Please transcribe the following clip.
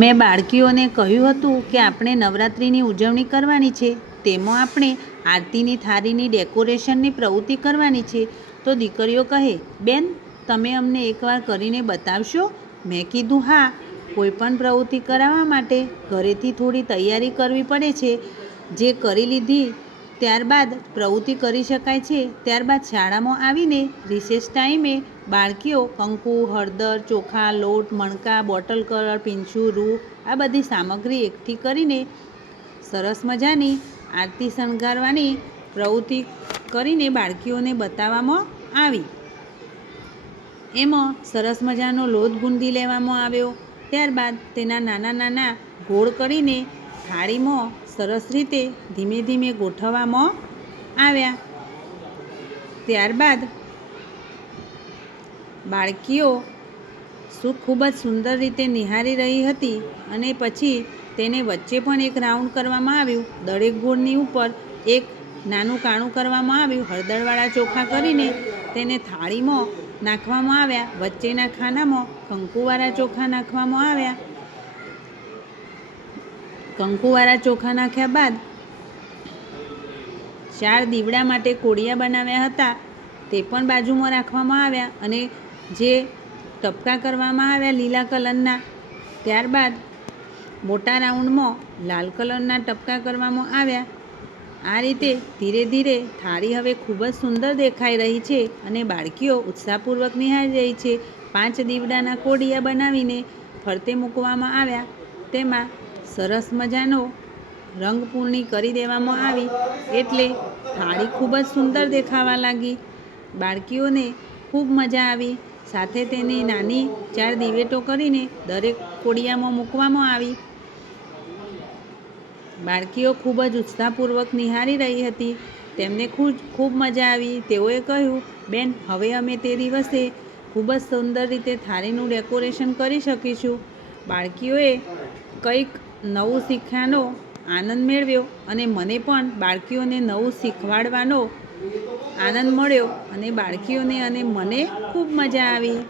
મેં બાળકીઓને કહ્યું હતું કે આપણે નવરાત્રિની ઉજવણી કરવાની છે, તેમાં આપણે આરતીની થાળીની ડેકોરેશનની પ્રવૃત્તિ કરવાની છે. તો દીકરીઓ કહે, બેન તમે અમને એકવાર કરીને બતાવશો? મેં કીધું હા, કોઈપણ પ્રવૃત્તિ કરાવવા માટે ઘરેથી થોડી તૈયારી કરવી પડે છે. જે કરી લીધી ત્યારબાદ પ્રવૃત્તિ કરી શકાય છે. ત્યારબાદ શાળામાં આવીને રિસેસ ટાઈમે બાળકીઓ કંકુ, હળદર, ચોખા, લોટ, મણકા, બોટલ કલર, પીંછું, રૂ આ બધી સામગ્રી એકઠી કરીને સરસ મજાની આરતી શણગારવાની પ્રવૃત્તિ કરીને બાળકીઓને બતાવવામાં આવી. એમાં સરસ મજાનો લોટ ગુંદી લેવામાં આવ્યો. ત્યારબાદ તેના નાના નાના ગોળ કરીને થાળીમાં સરસ રીતે ધીમે ધીમે ગોઠવવામાં આવ્યા. ત્યારબાદ બાળકીઓ ખૂબ જ સુંદર રીતે નિહાળી રહી હતી અને પછી તેને વચ્ચે પણ એક રાઉન્ડ કરવામાં આવ્યું. દરેક ગોળની ઉપર એક નાનું કાણું કરવામાં આવ્યું. હળદરવાળા ચોખા કરીને તેને થાળીમાં નાખવામાં આવ્યા. વચ્ચેના ખાનામાં કંકુવાળા ચોખા નાખવામાં આવ્યા. કંકુવાળા ચોખા નાખ્યા બાદ 4 દીવડા માટે કોડિયા બનાવ્યા હતા, તે પણ બાજુમાં રાખવામાં આવ્યા અને જે ટપકા કરવામાં આવ્યા લીલા કલરના. ત્યારબાદ મોટા રાઉન્ડમાં લાલ કલરના ટપકા કરવામાં આવ્યા. આ રીતે ધીરે ધીરે થાળી હવે ખૂબ જ સુંદર દેખાઈ રહી છે અને બાળકીઓ ઉત્સાહપૂર્વક નિહાળી રહી છે. 5 દીવડાના કોડિયા બનાવીને ફરતે મૂકવામાં આવ્યા. તેમાં સરસ મજાનો રંગપૂર્ણી કરી દેવામાં આવી એટલે થાળી ખૂબ જ સુંદર દેખાવા લાગી. બાળકીઓને ખૂબ મજા આવી. સાથે તેની નાની 4 દિવેટો કરીને દરેક કોડિયામાં મૂકવામાં આવી. બાળકીઓ ખૂબ જ ઉત્સાહપૂર્વક નિહાળી રહી હતી. તેમને ખૂબ મજા આવી. તેઓએ કહ્યું, બેન હવે અમે તે દિવસે ખૂબ જ સુંદર રીતે થાળીનું ડેકોરેશન કરી શકીશું. બાળકીઓએ કંઈક નવું શીખવાનો આનંદ મેળવ્યો અને મને પણ બાળકીઓને નવું શીખવાડવાનો આનંદ મળ્યો અને બાળકીઓને અને મને ખૂબ મજા આવી.